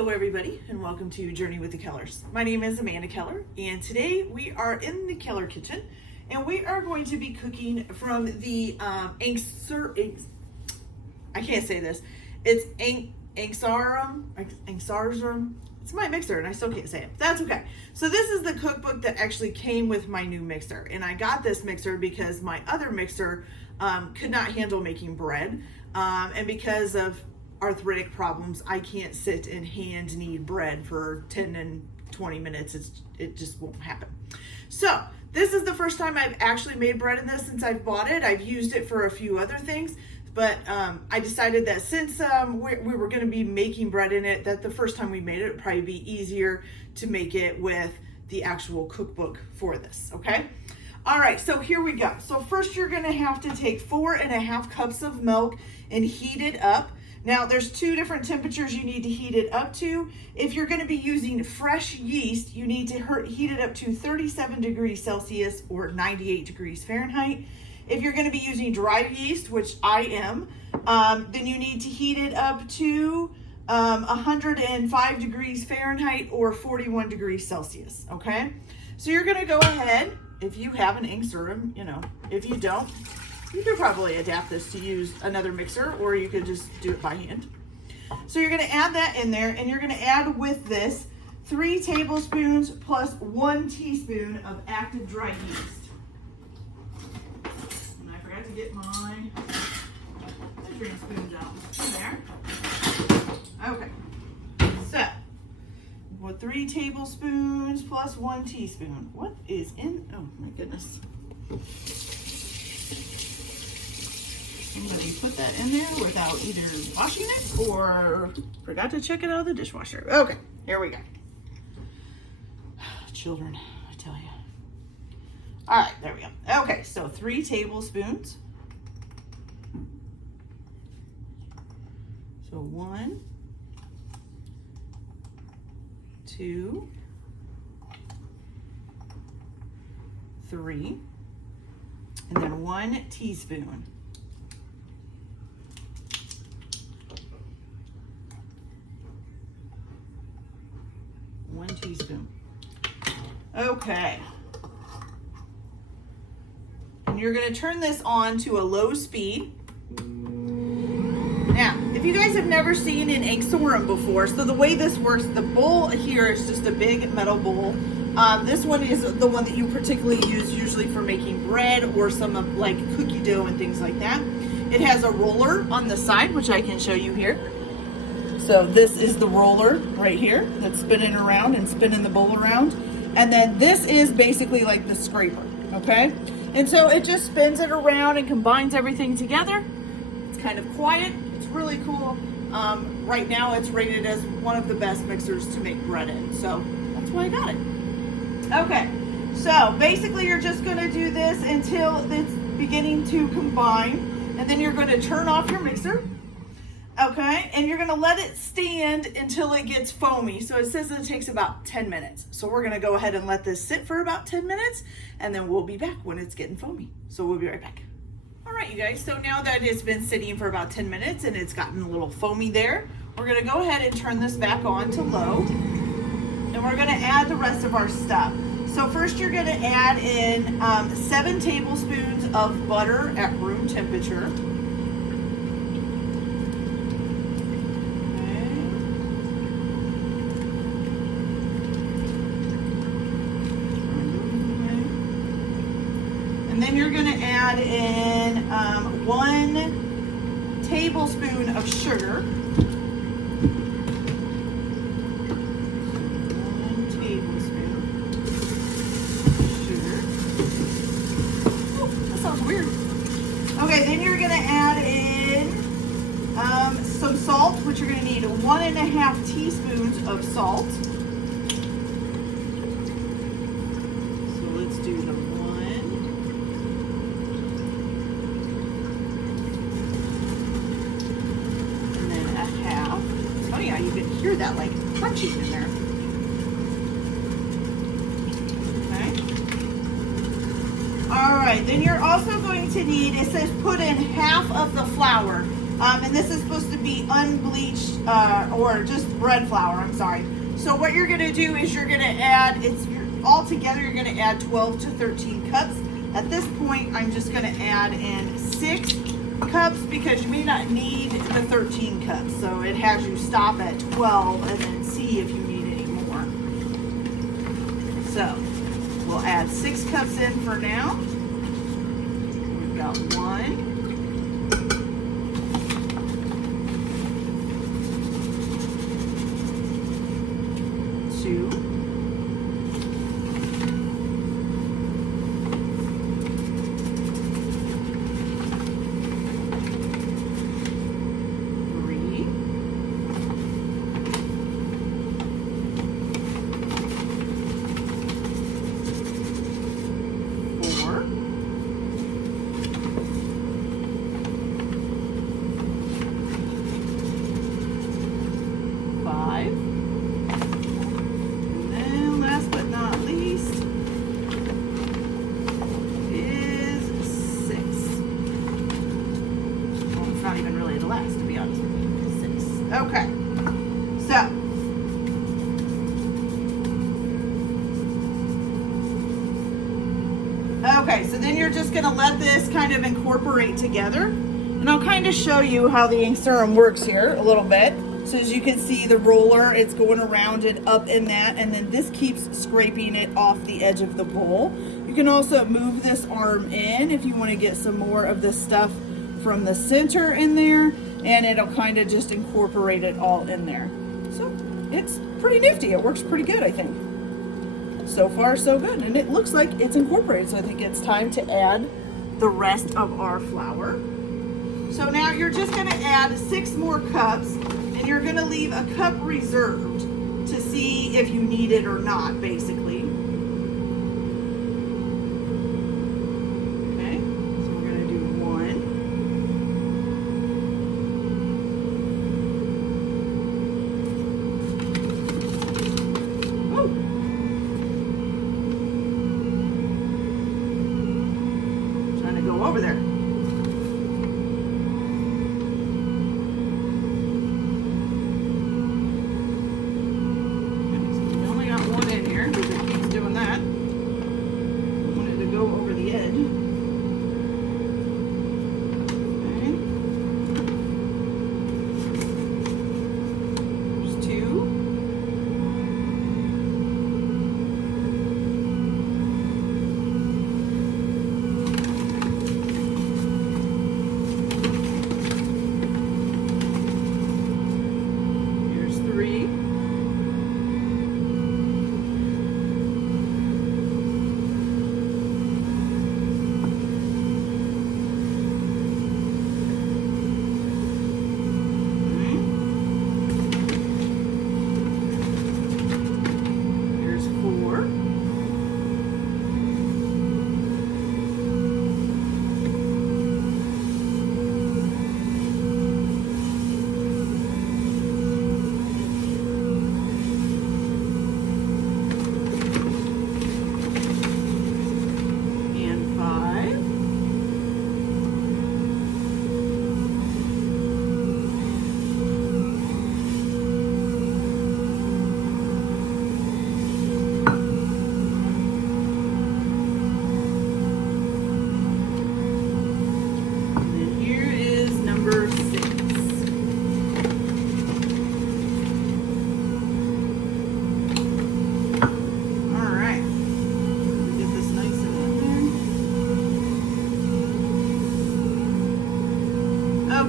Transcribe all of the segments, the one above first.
Hello everybody and welcome to Journey with the Kellers. My name is Amanda Keller and today we are in the Keller kitchen and we are going to be cooking from the I can't say this. It's Ankarsrum. It's my mixer and I still can't say it. That's okay. So this is the cookbook that actually came with my new mixer, and I got this mixer because my other mixer could not handle making bread, and because of arthritic problems, I can't sit and hand knead bread for 10 and 20 minutes. It just won't happen. So this is the first time I've actually made bread in this since I've bought it. I've used it for a few other things, but I decided that since we were going to be making bread in it, that the first time we made it would probably be easier to make it with the actual cookbook for this, okay? All right, so here we go. So first you're going to have to take 4.5 cups of milk and heat it up. Now, there's two different temperatures you need to heat it up to. If you're going to be using fresh yeast, you need to heat it up to 37 degrees Celsius or 98 degrees Fahrenheit. If you're going to be using dry yeast, which I am, then you need to heat it up to 105 degrees Fahrenheit or 41 degrees Celsius, okay? So you're going to go ahead, if you have an Ankarsrum, if you don't, you could probably adapt this to use another mixer, or you could just do it by hand. So you're going to add that in there, and you're going to add with this 3 tablespoons plus 1 teaspoon of active dry yeast. And I forgot to get my measuring spoons out in there. Okay. So, with 3 tablespoons plus 1 teaspoon. What is in? Oh my goodness. Somebody put that in there without either washing it or forgot to check it out of the dishwasher. Okay, here we go. Children, I tell you. All right, there we go. Okay, so 3 tablespoons. So 1, 2, 3, and then 1 teaspoon. 1 teaspoon. Okay. And you're going to turn this on to a low speed. Now, if you guys have never seen an Ankarsrum before, so the way this works, the bowl here is just a big metal bowl. This one is the one that you particularly use usually for making bread or some of like cookie dough and things like that. It has a roller on the side, which I can show you here. So this is the roller right here that's spinning around and spinning the bowl around. And then this is basically like the scraper, okay? And so it just spins it around and combines everything together. It's kind of quiet. It's really cool. Right now it's rated as one of the best mixers to make bread in. So that's why I got it. Okay, so basically you're just gonna do this until it's beginning to combine. And then you're gonna turn off your mixer. Okay, and you're gonna let it stand until it gets foamy. So it says that it takes about 10 minutes. So we're gonna go ahead and let this sit for about 10 minutes, and then we'll be back when it's getting foamy. So we'll be right back. All right, you guys, so now that it's been sitting for about 10 minutes and it's gotten a little foamy there, we're gonna go ahead and turn this back on to low, and we're gonna add the rest of our stuff. So first you're gonna add in 7 tablespoons of butter at room temperature. And then you're going to add in 1 tablespoon of sugar. 1 tablespoon of sugar. Oh, that sounds weird. Okay, then you're going to add in some salt, which you're going to need 1.5 teaspoons of salt. So let's do the 1. Yeah, you can hear that like crunching in there. Okay. All right, then you're also going to need, it says put in half of the flour. And this is supposed to be unbleached or just bread flour, I'm sorry. So what you're gonna do is you're gonna add, all together you're gonna add 12 to 13 cups. At this point, I'm just gonna add in 6 cups because you may not need the 13 cups. So it has you stop at 12 and then see if you need any more. So we'll add 6 cups in for now. We've got 1. 2. 3. 4. 5. Okay, so then you're just gonna let this kind of incorporate together, and I'll kind of show you how the Ankarsrum works here a little bit. So as you can see, the roller, it's going around it up in that, and then this keeps scraping it off the edge of the bowl. You can also move this arm in if you want to get some more of the stuff from the center in there, and it'll kind of just incorporate it all in there. So it's pretty nifty. It works pretty good, I think. So far, so good. And it looks like it's incorporated, so I think it's time to add the rest of our flour. So now you're just gonna add 6 more cups, and you're gonna leave a cup reserved to see if you need it or not, basically. Over there. So we only got 1 in here because it keeps doing that. I want it to go over the edge. Okay. There's 2.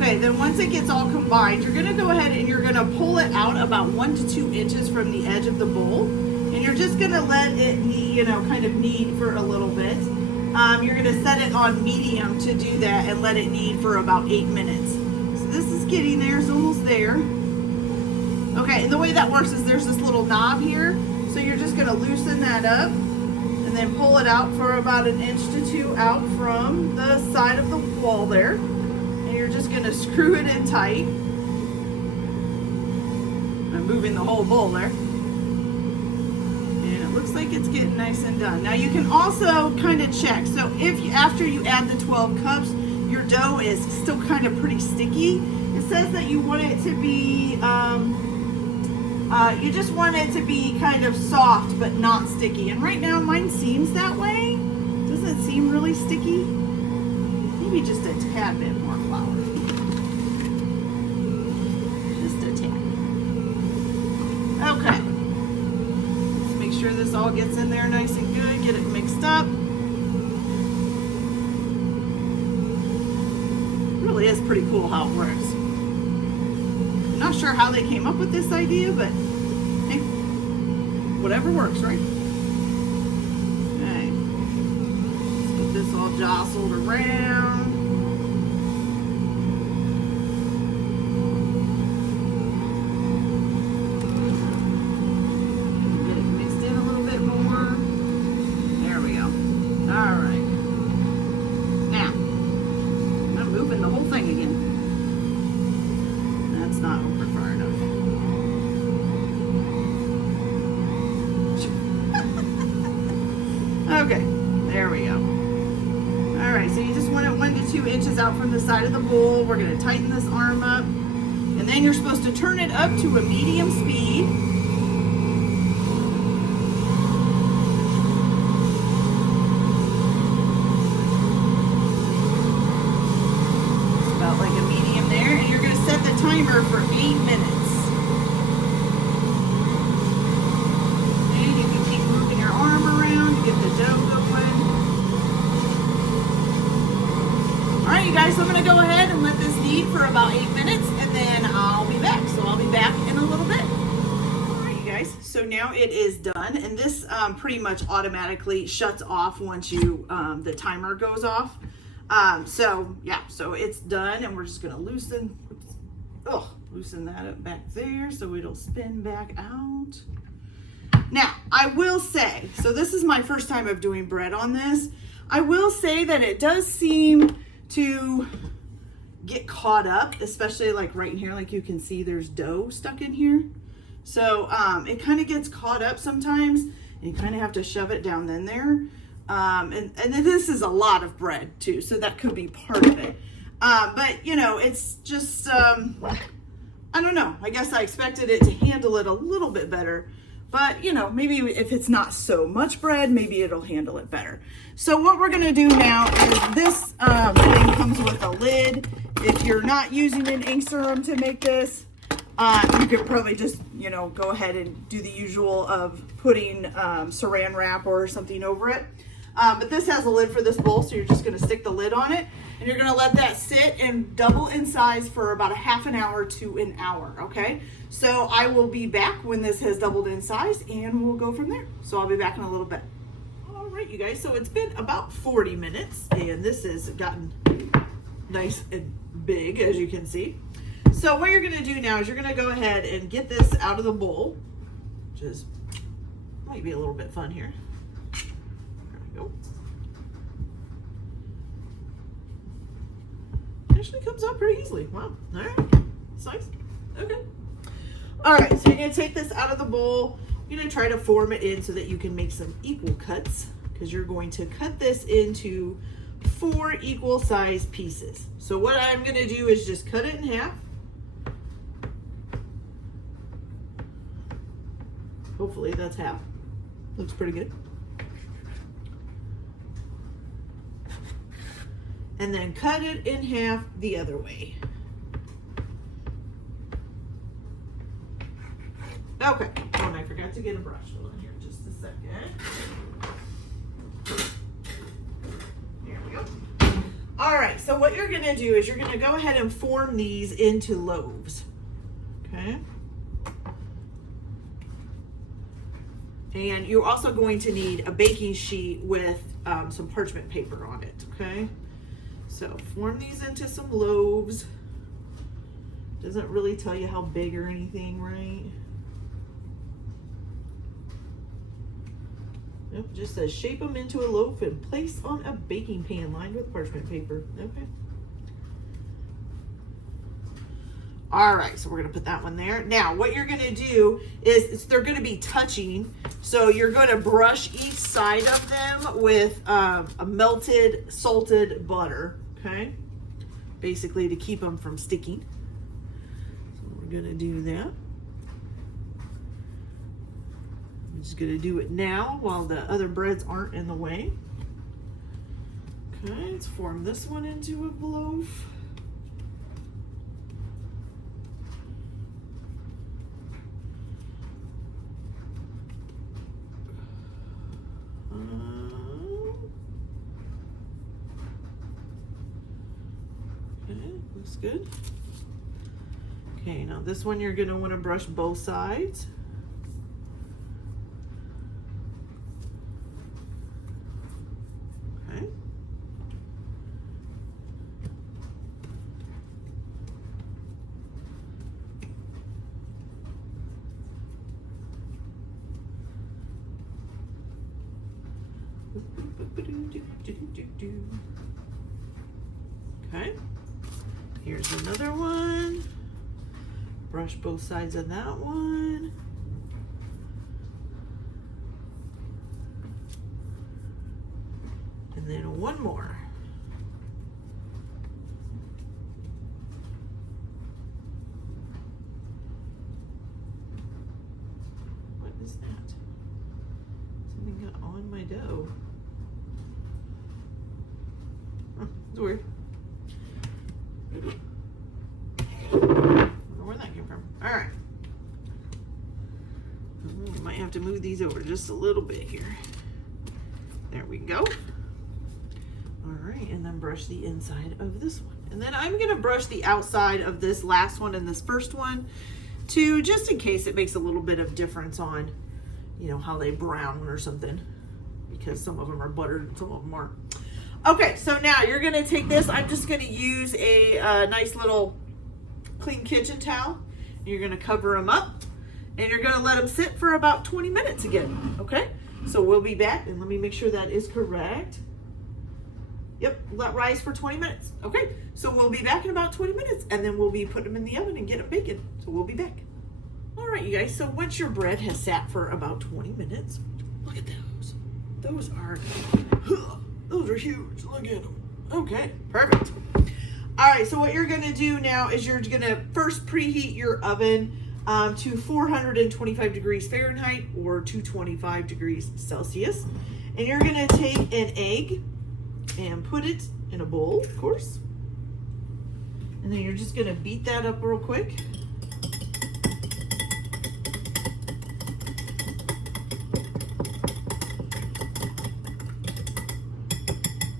Okay, then once it gets all combined, you're gonna go ahead and you're gonna pull it out about 1 to 2 inches from the edge of the bowl. And you're just gonna let it knead, you know, kind of knead for a little bit. You're gonna set it on medium to do that and let it knead for about 8 minutes. So this is getting there, it's almost there. Okay, and the way that works is there's this little knob here. So you're just gonna loosen that up and then pull it out for about 1 inch to 2 out from the side of the wall there. And you're just gonna screw it in tight. I'm moving the whole bowl there. And it looks like it's getting nice and done. Now you can also kind of check. So if you, after you add the 12 cups, your dough is still kind of pretty sticky, says that you want it to be, you just want it to be kind of soft but not sticky. And right now mine seems that way. Doesn't seem really sticky. Maybe just a tad bit more flour. Just a tad. Okay. Let's make sure this all gets in there nice and good. Get it mixed up. It really is pretty cool how it works. I'm not sure how they came up with this idea, but hey, whatever works, right? Okay. Let's get this all jostled around. Get it mixed in a little bit more. There we go. All right. Now, I'm moving the whole thing again. That's not over far enough. Okay, there we go. All right, so you just want it 1 to 2 inches out from the side of the bowl. We're gonna tighten this arm up, and then you're supposed to turn it up to a medium speed. It's about like a medium there, and you're gonna set the timer for 8 minutes. And you can keep moving your arm around to get the dough going. All right, you guys, so I'm gonna go ahead and let this knead for about 8 minutes, and then I'll be back. So I'll be back in a little bit. All right, you guys, so now it is done, and this pretty much automatically shuts off once you the timer goes off. So yeah, so it's done, and we're just gonna loosen that up back there so it'll spin back out. Now, I will say, so this is my first time of doing bread on this. I will say that it does seem to get caught up, especially like right in here, like you can see there's dough stuck in here. So it kind of gets caught up sometimes, and you kind of have to shove it down in there. And then this is a lot of bread too, so that could be part of it. But you know, it's just, I don't know, I guess I expected it to handle it a little bit better. But, you know, maybe if it's not so much bread, maybe it'll handle it better. So what we're going to do now is this thing comes with a lid. If you're not using an Ankarsrum to make this, you could probably just, you know, go ahead and do the usual of putting saran wrap or something over it. But this has a lid for this bowl, so you're just going to stick the lid on it. And you're going to let that sit and double in size for about a half an hour to an hour, okay? So I will be back when this has doubled in size, and we'll go from there. So I'll be back in a little bit. All right, you guys, so it's been about 40 minutes, and this has gotten nice and big, as you can see. So what you're going to do now is you're going to go ahead and get this out of the bowl, which is, might be a little bit fun here. There we go. Actually comes out pretty easily. Wow. All right. That's nice. Okay. All right. So you're going to take this out of the bowl. You're going to try to form it in so that you can make some equal cuts, because you're going to cut this into 4 equal size pieces. So what I'm going to do is just cut it in half. Hopefully that's half. Looks pretty good. And then cut it in half the other way. Okay. Oh, and I forgot to get a brush. Hold on here just a second. There we go. All right, so what you're gonna do is you're gonna go ahead and form these into loaves. Okay. And you're also going to need a baking sheet with some parchment paper on it, okay? So form these into some loaves. Doesn't really tell you how big or anything, right? Nope, just says shape them into a loaf and place on a baking pan lined with parchment paper. Okay. All right, so we're gonna put that one there. Now, what you're gonna do is they're gonna be touching, so you're gonna brush each side of them with a melted salted butter, okay? Basically to keep them from sticking. gonna do that. I'm just gonna do it now while the other breads aren't in the way. Okay, let's form this one into a loaf. Okay, looks good. Okay, now this one you're gonna wanna brush both sides. Okay. Okay, here's another one. Brush both sides of that one. And then one more. What is that? Something got on my dough. Huh, it's weird. Where that came from. All right. We might have to move these over just a little bit here. There we go. All right, and then brush the inside of this one. And then I'm gonna brush the outside of this last one and this first one too, just in case it makes a little bit of difference on, you know, how they brown or something, because some of them are buttered and some of them aren't. Okay, so now you're gonna take this. I'm just gonna use a nice little clean kitchen towel. And you're gonna cover them up and you're gonna let them sit for about 20 minutes again, okay? So we'll be back, and let me make sure that is correct. Yep, let rise for 20 minutes. Okay, so we'll be back in about 20 minutes, and then we'll be putting them in the oven and get them baking. So we'll be back. All right, you guys, so once your bread has sat for about 20 minutes, look at those. Those are huge, look at them. Okay, perfect. All right, so what you're gonna do now is you're gonna first preheat your oven to 425 degrees Fahrenheit or 225 degrees Celsius. And you're gonna take an egg and put it in a bowl, of course. And then you're just gonna beat that up real quick.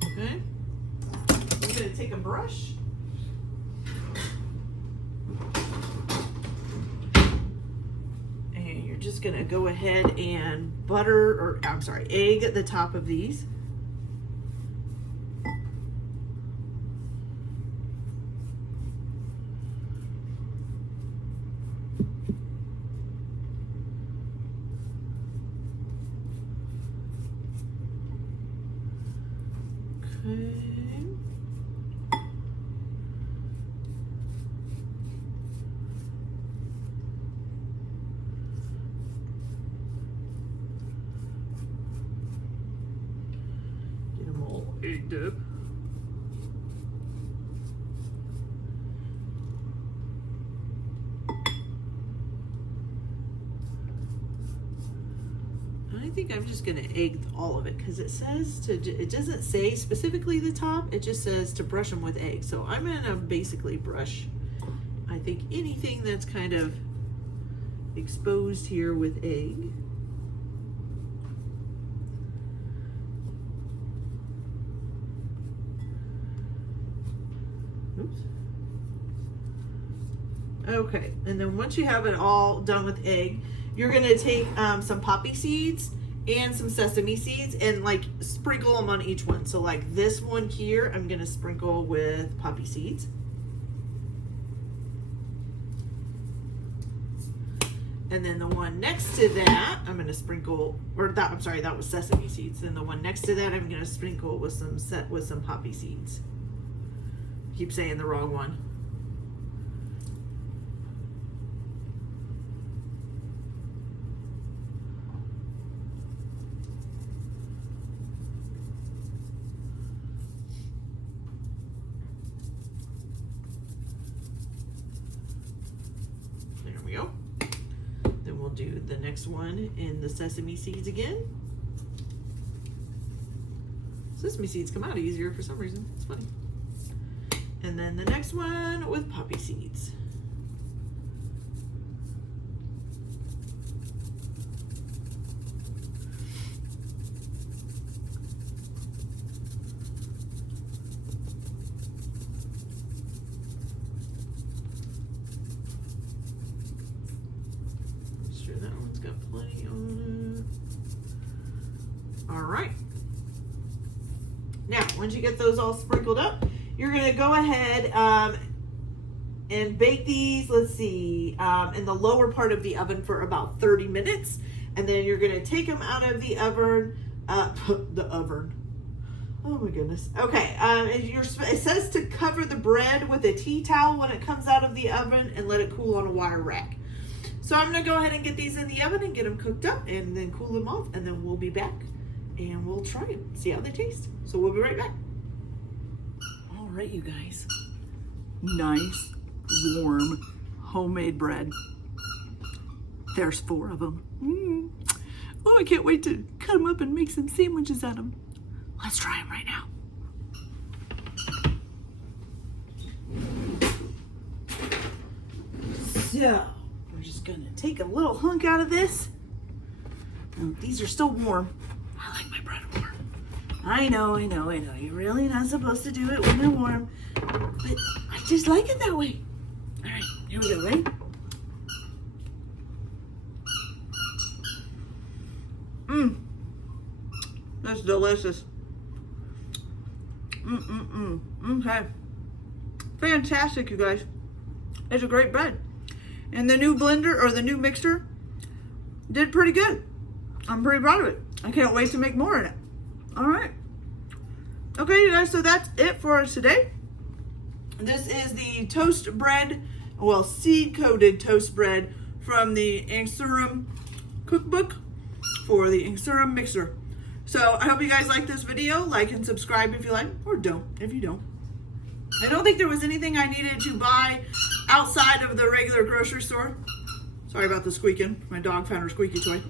Okay. I'm gonna take a brush. And you're just gonna go ahead and egg the top of these. Get them all egged up. I think I'm just gonna egg all of it because it says it doesn't say specifically the top, it just says to brush them with egg. So I'm gonna basically brush, I think, anything that's kind of exposed here with egg. Oops. Okay, and then once you have it all done with egg, you're gonna take some poppy seeds and some sesame seeds and like sprinkle them on each one. So like this one here, I'm gonna sprinkle with poppy seeds. And then the one next to that, I'm gonna sprinkle, I'm sorry, that was sesame seeds. Then the one next to that, I'm gonna sprinkle with some poppy seeds. Keep saying the wrong one. do the next one in the sesame seeds again. Sesame seeds come out easier for some reason. It's funny. And then the next one with poppy seeds. Sure that one's got plenty on it. All right. Now, once you get those all sprinkled up, you're going to go ahead and bake these, let's see, in the lower part of the oven for about 30 minutes. And then you're going to take them out of the oven. The oven. Oh my goodness. Okay. It says to cover the bread with a tea towel when it comes out of the oven and let it cool on a wire rack. So I'm going to go ahead and get these in the oven and get them cooked up and then cool them off. And then we'll be back and we'll try them, see how they taste. So we'll be right back. All right, you guys. Nice, warm, homemade bread. There's 4 of them. Oh, I can't wait to cut them up and make some sandwiches out of them. Let's try them right now. So, we're just gonna take a little hunk out of this. Oh, these are still warm. I like my bread warm. I know. You're really not supposed to do it when they're warm, but I just like it that way. All right, here we go, ready? That's delicious. Okay. Fantastic, you guys. It's a great bread. And the new blender, or the new mixer, did pretty good. I'm pretty proud of it. I can't wait to make more in it. All right. Okay, you guys, so that's it for us today. This is the toast bread, well, seed-coated toast bread from the Ankarsrum cookbook for the Ankarsrum mixer. So I hope you guys like this video. Like and subscribe if you like, or don't if you don't. I don't think there was anything I needed to buy outside of the regular grocery store. Sorry about the squeaking. My dog found her squeaky toy.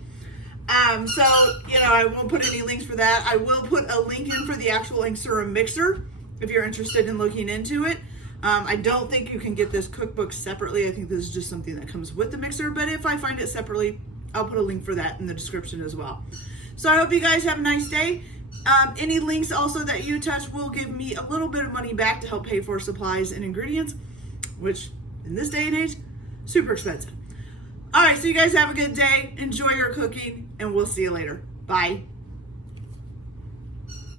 So, I won't put any links for that. I will put a link in for the actual Ankarsrum mixer if you're interested in looking into it. I don't think you can get this cookbook separately. I think this is just something that comes with the mixer, but if I find it separately, I'll put a link for that in the description as well. So I hope you guys have a nice day. Any links also that you touch will give me a little bit of money back to help pay for supplies and ingredients, which in this day and age, super expensive. All right, so you guys have a good day. Enjoy your cooking, and we'll see you later. Bye.